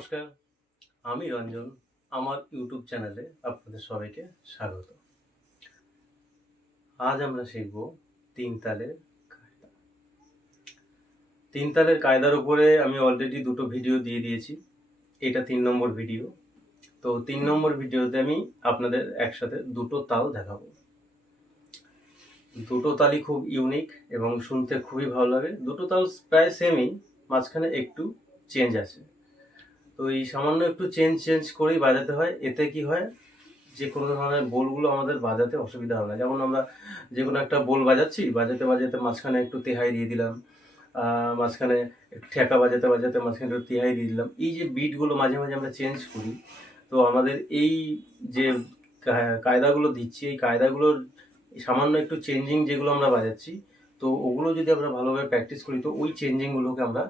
নমস্কার, আমি রঞ্জন, আমার ইউটিউব চ্যানেলে আপনাদের সবাইকে স্বাগত। আজ আমরা শিখব তিন তালের কায়দা। তিন তালের কায়দার উপরে আমি অলরেডি দুটো ভিডিও দিয়ে দিয়েছি। এটা তিন নম্বর ভিডিও তো তিন নম্বর ভিডিওতে আমি আপনাদের একসাথে দুটো তাল দেখাবো। দুটো তালই খুব ইউনিক এবং শুনতে খুবই ভালো লাগে। দুটো তাল প্রায় সেমই মাঝখানে একটু চেঞ্জ আছে। তো এই সামান্য একটু চেঞ্জ চেঞ্জ করেই বাজাতে হয়। এতে কি হয়? যে কোনো ধরনের বোলগুলো আমাদের বাজাতে অসুবিধা হবে না। যেমন আমরা যে কোনো একটা বোল বাজাচ্ছি, বাজাতে বাজাতে মাঝখানে একটু তেহাই দিয়ে দিলাম মাঝখানে ঠেকা বাজাতে বাজাতে মাঝখানে একটু তেহাই দিয়ে দিলাম। এই যে বিটগুলো মাঝে মাঝে আমরা চেঞ্জ করি, তো আমাদের এই যে কায়দাগুলো দিচ্ছি, এই কায়দাগুলোর সামান্য একটু চেঞ্জিং যেগুলো আমরা বাজাচ্ছি, তো ওগুলো যদি আমরা ভালোভাবে প্র্যাকটিস করি, তো ওই চেঞ্জিংগুলোকে আমরা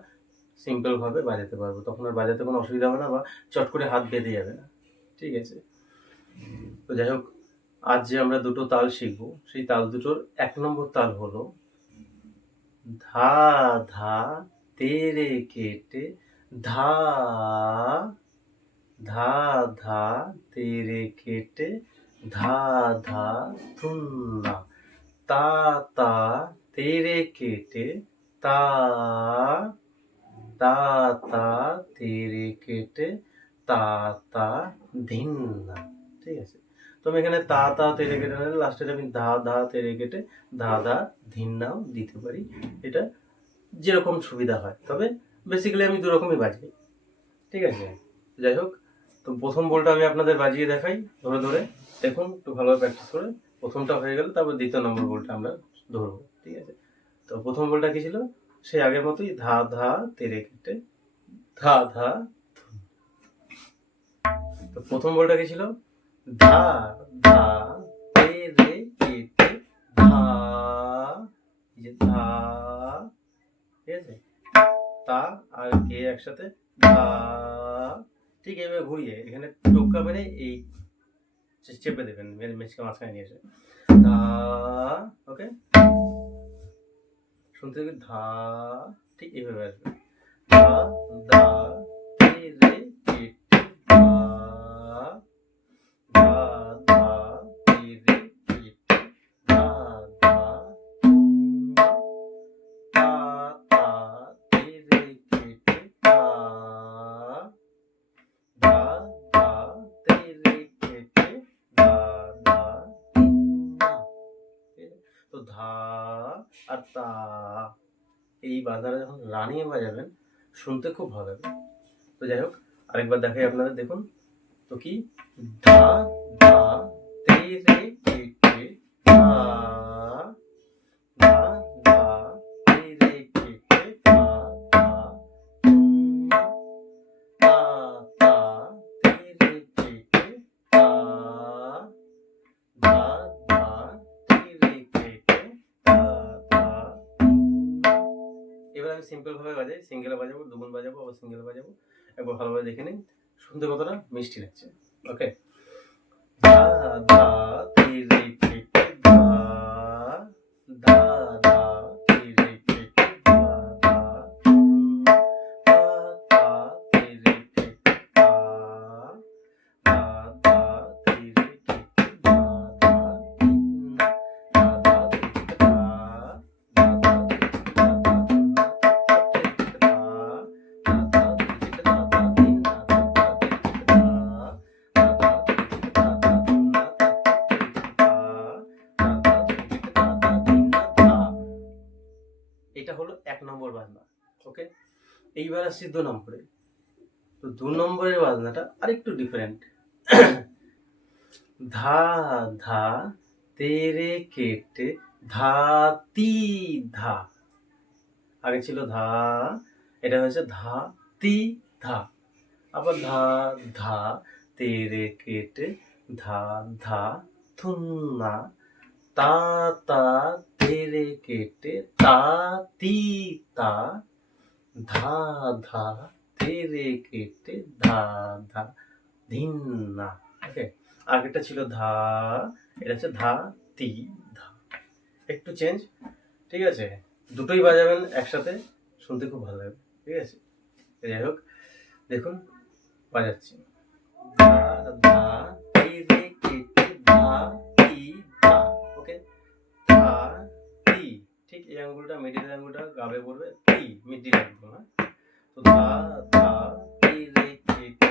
সিম্পলভাবে বাজাতে পারব। তখন আর বাজাতে কোনো অসুবিধা হবে না বা চট করে হাত বেঁধে যাবে না। ঠিক আছে? তো যাই হোক, আজ যে আমরা দুটো তাল শিখব, সেই তাল দুটোর এক নম্বর তাল হলো, ধা ধা তেরে কেটে ধা ধা ধা তেরে কেটে ধা ধা ধুন্না তা তা তেরে কেটে তা তা তা তেরে কেটে তা তা ধিন্না। ঠিক আছে? তো আমি এখানে তা তা তেরে কেটে লাস্টে আমি ধা ধা তেরে কেটে ধা ধা ধিন্নাও দিতে পারি। এটা যেরকম সুবিধা হয়। তবে বেসিক্যালি আমি দুরকমই বাজাই ঠিক আছে? যাই হোক, তো প্রথম বলটা আমি আপনাদের বাজিয়ে দেখাই ধরে ধরে। দেখুন, একটু ভালোভাবে প্র্যাকটিস করে। প্রথমটা হয়ে গেলে, তারপর দ্বিতীয় নম্বর বলটা আমরা ধরবো। ঠিক আছে? তো প্রথম বলটা কি ছিল? সেই আগের মতোই ধা ধা, তেরে কেটে, ধা ধা তো প্রথম বলটা কি ছিল? ধা ধা, তেরে কেটে, ধা যে ধা, ঠিক আছে? তা আর কে একসাথে? ধা, ঠিক এইভাবে ঘুরিয়ে এখানে টোকা মেরে এই চেপে দেবেন মেচকে মাঝখানে নিয়ে এসে। ধা, ওকে? শুনতে ধা ঠিক এইভাবে আসবে। ধা ধা তা এই বাজারে যখন রানিয়ে বাজাবেন শুনতে খুব ভালো লাগে। তো যাই হোক, আরেকবার দেখাই আপনাদের, দেখুন। তো কি? ধা ধা, তে তে ধা ধা। আমি সিম্পল ভাবে বাজাই। সিঙ্গেল বাজাবো, দুগুণ বাজাবো, আবার সিঙ্গেল বাজাবো। একবার ভালোভাবে দেখে নিন, শুনতে কতটা মিষ্টি লাগছে। ওকে দা দা তে হলো এক নম্বর বাজনা ওকে এইবার আসছি দু নম্বরে। তো দু নম্বরের বাজনাটা আরেকটু ডিফারেন্ট ধা ধা, তেরে কেটে, ধা, তি, ধা। আগে ছিল ধা, এটা হয়েছে ধা, তি, ধা। আবার ধা ধা, তেরে কেটে, ধা ধা, থুন্না, তা তা রে কেটে তা, তি, তা, ধা ধা থে রে কেটে ধা ধা, ধিন, না ওকে আগেরটা ছিল ধা, এটা হচ্ছে ধা, তি, ধা। একটু চেঞ্জ ঠিক আছে? দুটোই বাজাবেন একসাথে, শুনতে খুব ভালো লাগবে, ঠিক আছে? যাই হোক, দেখুন, বাজাচ্ছি। ধা ধা তি রে এই আঙ্গুলটা মিডিল আঙ্গুলটা গাবে পড়বে। এই মিডিল আঙ্গুল হ্যাঁ? তো দা দা এই রে কে কে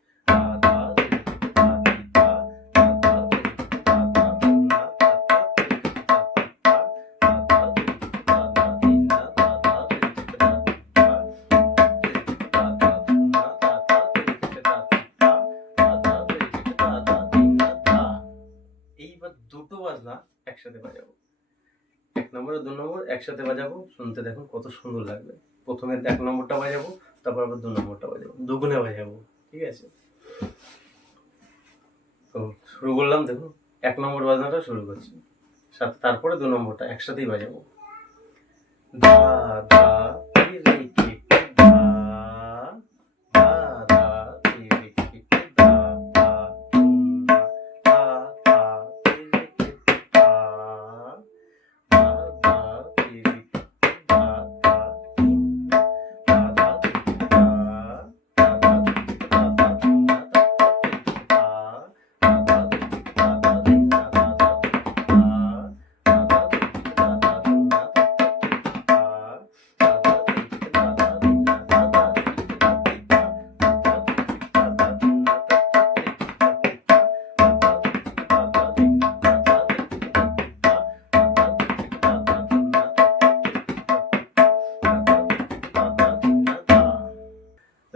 একসাথে বাজাবো। এক নম্বর দু নম্বর একসাথে বাজাবো। শুনতে দেখুন কত সুন্দর লাগবে। প্রথমে এক নম্বরটা বাজাবো, তারপর আবার দু নম্বরটা বাজাবো। দুগুণে বাজাবো, ঠিক আছে? তো শুরু করলাম, দেখুন। এক নম্বর বাজনাটা শুরু করছি। সাথে তারপরে দু নম্বরটা একসাথেই বাজাবো। দা দা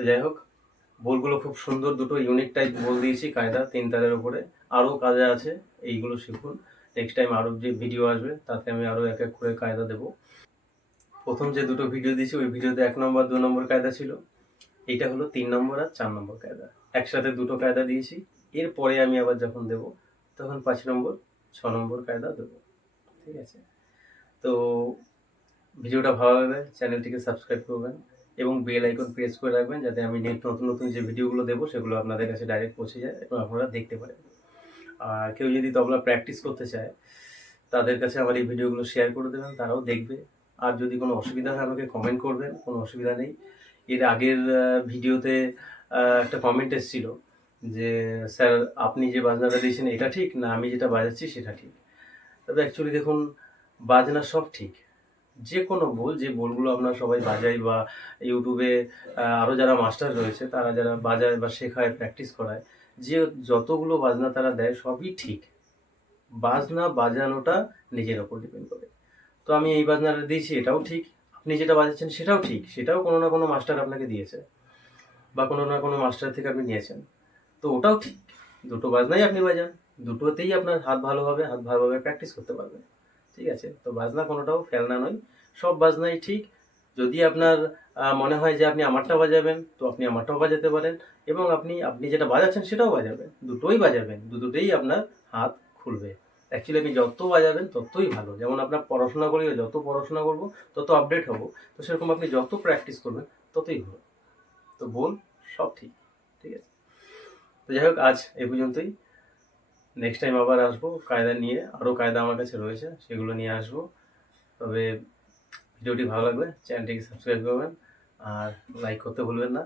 যাই হোক, বলগুলো খুব সুন্দর দুটো ইউনিক টাইপ বল দিয়েছি কায়দা, তিন তারের উপরে। আরও কাজে আছে, এইগুলো শিখুন। নেক্সট টাইম আরও যে ভিডিও আসবে তাতে আমি আরও এক এক করে কায়দা দেবো। প্রথম যে দুটো ভিডিও দিয়েছি, ওই ভিডিওতে এক নম্বর, দু নম্বর কায়দা ছিল। এইটা হলো তিন নম্বর আর চার নম্বর কায়দা। একসাথে দুটো কায়দা দিয়েছি। এরপরে আমি আবার যখন দেব, তখন পাঁচ নম্বর, ছ নম্বর কায়দা দেবো। ঠিক আছে? তো, ভিডিওটা ভালো লাগলে চ্যানেলটিকে সাবস্ক্রাইব করবেন। এবং বেল আইকন প্রেস করে রাখবেন যাতে আমি নেট নতুন নতুন যে ভিডিওগুলো দেবো, সেগুলো আপনাদের কাছে ডাইরেক্ট পৌঁছে যায় এবং আপনারা দেখতে পারেন। আর কেউ যদি তবলা প্র্যাকটিস করতে চায়, তাদের কাছে আমার এই ভিডিওগুলো শেয়ার করে দেবেন, তারাও দেখবে। আর যদি কোনো অসুবিধা হয়, আমাকে কমেন্ট করবেন, কোনো অসুবিধা নেই। এর আগের ভিডিওতে একটা কমেন্ট এসেছিল যে, স্যার, আপনি যে বাজনাটা দিয়েছেন, এটা ঠিক? না, আমি যেটা বাজাচ্ছি, সেটা ঠিক। তবে অ্যাকচুয়ালি দেখুন, বাজনা সব ঠিক। যে কোনো বল যে বলগুলো আমরা সবাই বাজাই বা ইউটিউবে আরও যারা মাস্টার রয়েছে, তারা যারা বাজায় বা শেখায় প্র্যাকটিস করায়, যে যতগুলো বাজনা তারা দেয়, সবই ঠিক। বাজনা বাজানোটা নিজের ওপর ডিপেন্ড করে। তো আমি এই বাজনাটা দিয়েছি, এটাও ঠিক। আপনি যেটা বাজাচ্ছেন, সেটাও ঠিক। সেটাও কোনো না কোনো মাস্টার আপনাকে দিয়েছে। বা কোনো না কোনো মাস্টার থেকে আপনি নিয়েছেন। তো ওটাও ঠিক। দুটো বাজনাই আপনি বাজান। দুটোতেই আপনার হাত ভালো হবে, হাত ভালোভাবে প্র্যাকটিস করতে পারবেন। ঠিক আছে? তো বাজনা কোনোটাও ফেলনা নয়। সব বাজনাই ঠিক। যদি আপনার মনে হয় যে আপনি আমারটা বাজাবেন, তো আপনি আমারটাও বাজাতে পারেন এবং আপনি আপনি যেটা বাজাচ্ছেন সেটাও বাজাবেন। দুটোই বাজাবেন। দুটোতেই আপনার হাত খুলবে। অ্যাকচুয়ালি আপনি যত বাজাবেন ততই ভালো। যেমন আপনার পড়াশোনা করি, যত পড়াশোনা করব, তত আপডেট হব। তো সেরকম আপনি যত প্র্যাকটিস করবেন, ততই ভালো। তো বল সব ঠিক। ঠিক আছে? তো যাই হোক, আজ এ পর্যন্তই। নেক্সট টাইম আবার আসব, কায়দা নিয়ে, আরও কায়দা আমার কাছে রয়েছে, সেগুলো নিয়ে আসব। তবে ভিডিওটি ভালো লাগবে চ্যানেলটিকে সাবস্ক্রাইব করবেন আর লাইক করতে ভুলবেন না।